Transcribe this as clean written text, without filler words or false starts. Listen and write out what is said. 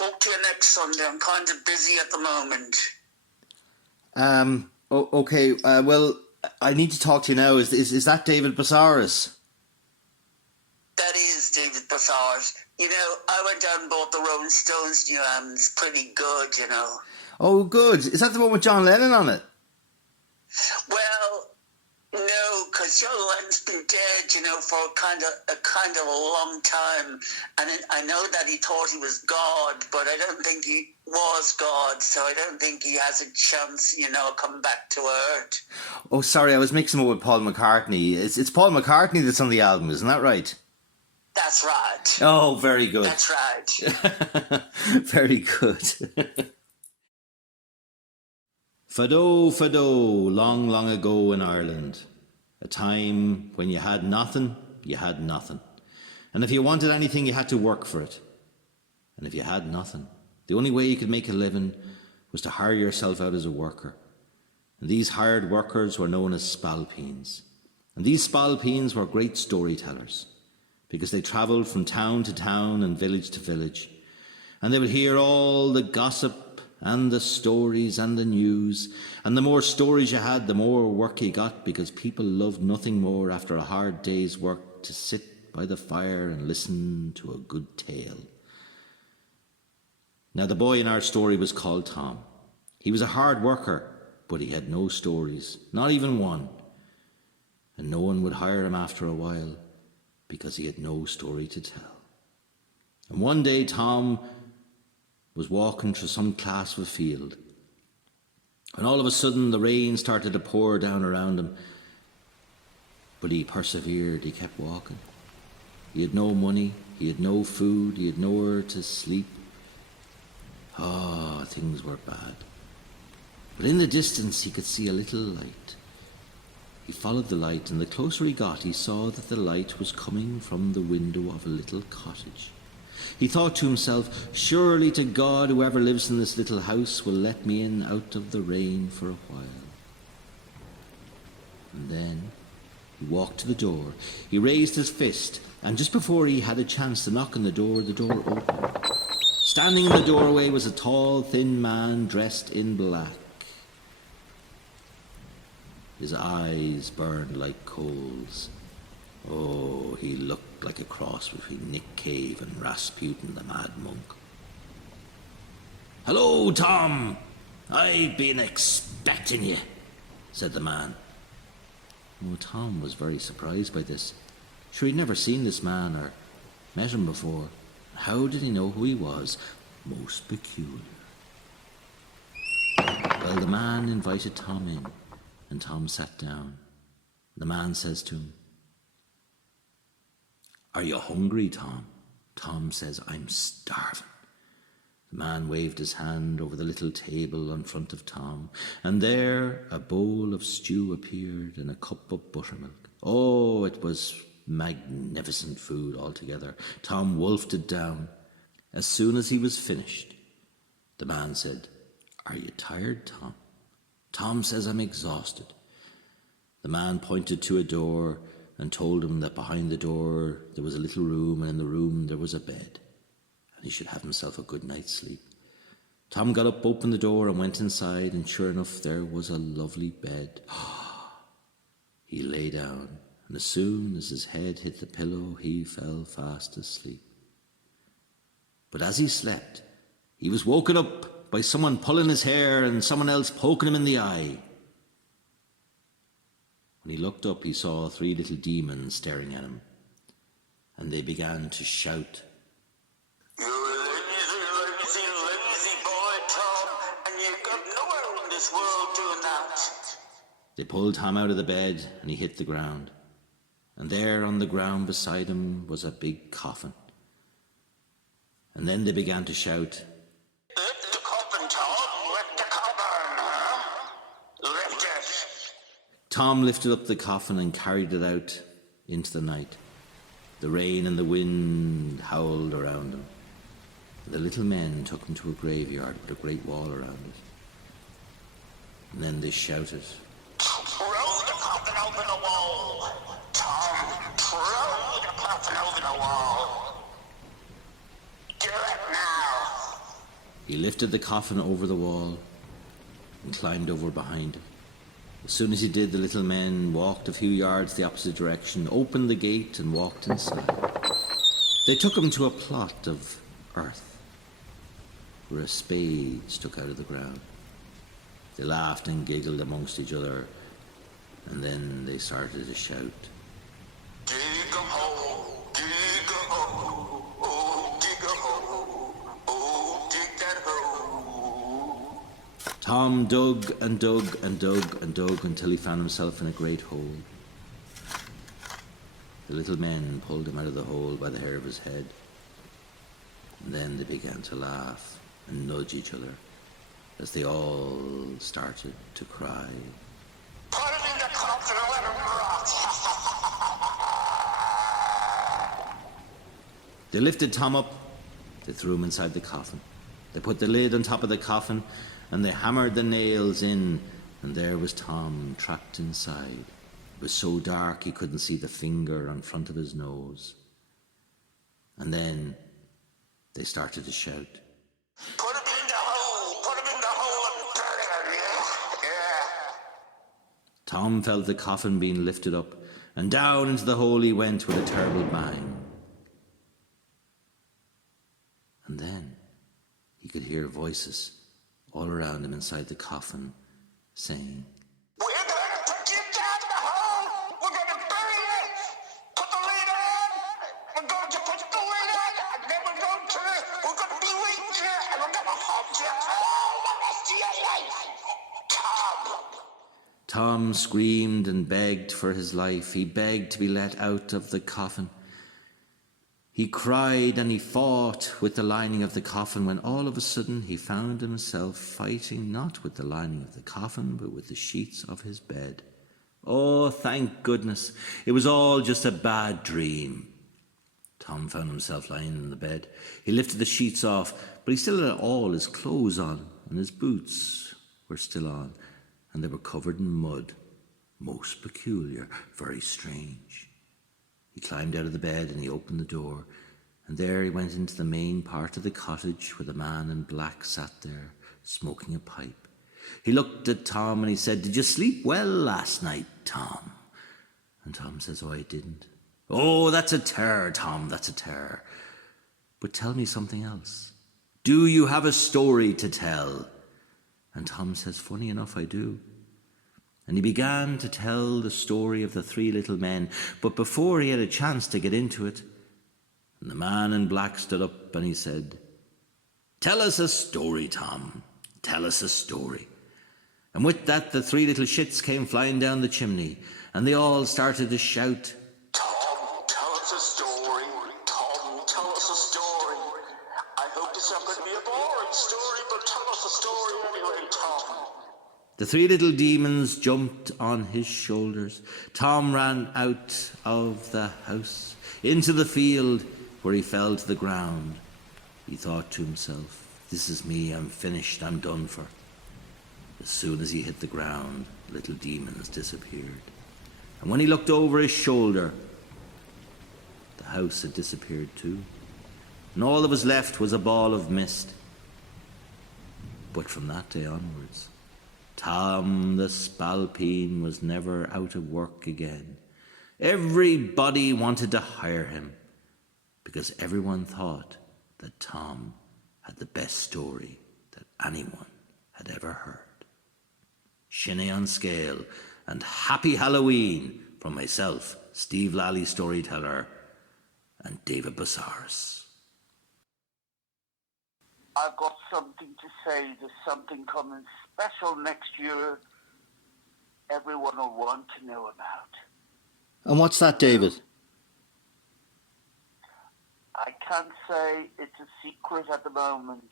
talk to you next Sunday. I'm kind of busy at the moment. Okay. Well, I need to talk to you now. Is that David Busaras? That is David Busaras. You know, I went down and bought the Rolling Stones new album. It's pretty good, you know. Oh, good. Is that the one with John Lennon on it? Well, no, because John Lennon's been dead, you know, for a kind of a long time. And I know that he thought he was God, but I don't think he was God, so I don't think he has a chance, you know, coming back to Earth. Oh, sorry, I was mixing him up with Paul McCartney. It's Paul McCartney that's on the album, isn't that right? That's right. Oh, very good. That's right. Very good. Fado, Fado, long, long ago in Ireland, a time when you had nothing. And if you wanted anything, you had to work for it. And if you had nothing, the only way you could make a living was to hire yourself out as a worker. And these hired workers were known as spalpeens. And these spalpeens were great storytellers, because they travelled from town to town and village to village. And they would hear all the gossip and the stories and the news. And the more stories you had, the more work you got, because people loved nothing more after a hard day's work to sit by the fire and listen to a good tale. Now, the boy in our story was called Tom. He was a hard worker, but he had no stories, not even one. And no one would hire him after a while, because he had no story to tell. And one day Tom was walking through some class of a field, and all of a sudden the rain started to pour down around him. But he persevered, he kept walking. He had no money, he had no food, he had nowhere to sleep. Oh, things were bad. But in the distance he could see a little light. He followed the light, and the closer he got, he saw that the light was coming from the window of a little cottage. He thought to himself, surely to God, whoever lives in this little house will let me in out of the rain for a while. And then he walked to the door. He raised his fist, and just before he had a chance to knock on the door opened. Standing in the doorway was a tall, thin man dressed in black. His eyes burned like coals. Oh, he looked like a cross between Nick Cave and Rasputin the Mad Monk. "Hello, Tom. I've been expecting you," said the man. Oh, Tom was very surprised by this. Sure, he'd never seen this man or met him before. How did he know who he was? Most peculiar. Well, the man invited Tom in, and Tom sat down. The man says to him, "Are you hungry, Tom?" Tom says, "I'm starving." The man waved his hand over the little table in front of Tom, and there a bowl of stew appeared and a cup of buttermilk. Oh, it was magnificent food altogether. Tom wolfed it down. As soon as he was finished, the man said, "Are you tired, Tom?" Tom says, "I'm exhausted." The man pointed to a door and told him that behind the door there was a little room, and in the room there was a bed, and he should have himself a good night's sleep. Tom got up, opened the door, and went inside, and sure enough, there was a lovely bed. He lay down, and as soon as his head hit the pillow, he fell fast asleep. But as he slept, he was woken up by someone pulling his hair and someone else poking him in the eye. When he looked up, he saw 3 little demons staring at him, and they began to shout, "You're a lazy boy, Tom, and you've got nowhere in this world doing that." They pulled Tom out of the bed, and he hit the ground. And there on the ground beside him was a big coffin. And then they began to shout, "Lift the coffin, Tom, lift the coffin, huh? Lift it." Tom lifted up the coffin and carried it out into the night. The rain and the wind howled around him. The little men took him to a graveyard with a great wall around it. And then they shouted, "Throw the coffin over the wall! Tom, throw the coffin over the wall! Do it now! He lifted the coffin over the wall and climbed over behind it. As soon as he did, the little men walked a few yards the opposite direction, opened the gate and walked inside. They took him to a plot of earth where a spade stuck out of the ground. They laughed and giggled amongst each other, and then they started to shout, Dig a hole, dig a hole, oh, dig a hole, oh, dig that hole. Tom dug and dug and dug and dug until he found himself in a great hole. The little men pulled him out of the hole by the hair of his head, and then they began to laugh and nudge each other as they all started to cry. Put it in the coffin and let him rot. They lifted Tom up, they threw him inside the coffin. They put the lid on top of the coffin and they hammered the nails in, and there was Tom trapped inside. It was so dark he couldn't see the finger on front of his nose. And then they started to shout, Put him in the hole, put him in the hole and bury him, yeah. Tom felt the coffin being lifted up, and down into the hole he went with a terrible bang. And then he could hear voices all around him inside the coffin saying, We're going to put you down the hole. We're going to bury you. Put the lid on. We're going to put the lid on, and then we're going to be with you, and we're going to hold you all the rest of your life. Tom. Tom screamed and begged for his life. He begged to be let out of the coffin. He cried and he fought with the lining of the coffin, when all of a sudden he found himself fighting not with the lining of the coffin, but with the sheets of his bed. Oh, thank goodness. It was all just a bad dream. Tom found himself lying in the bed. He lifted the sheets off, but he still had all his clothes on, and his boots were still on, and they were covered in mud. Most peculiar, very strange. He climbed out of the bed and he opened the door, and there he went into the main part of the cottage where the man in black sat there, smoking a pipe. He looked at Tom and he said, Did you sleep well last night, Tom? And Tom says, Oh, I didn't. Oh, that's a terror, Tom, that's a terror. But tell me something else. Do you have a story to tell? And Tom says, Funny enough, I do. And he began to tell the story of the three little men, but before he had a chance to get into it, the man in black stood up and he said, Tell us a story, Tom. Tell us a story. And with that, the three little shits came flying down the chimney, and they all started to shout, Tom, tell us a story. Tom, tell us a story. I hope it's not going to be a boring story, but tell us a story anyway, Tom. The three little demons jumped on his shoulders. Tom ran out of the house, into the field, where he fell to the ground. He thought to himself, This is me, I'm finished, I'm done for. As soon as he hit the ground, the little demons disappeared. And when he looked over his shoulder, the house had disappeared too. And all that was left was a ball of mist. But from that day onwards, Tom the Spalpeen was never out of work again. Everybody wanted to hire him because everyone thought that Tom had the best story that anyone had ever heard. Shinny on scale, and happy Halloween from myself, Steve Lally, Storyteller, and David Busaras. I've got something to say. There's something coming special next year everyone will want to know about. And what's that, David? I can't say, it's a secret at the moment.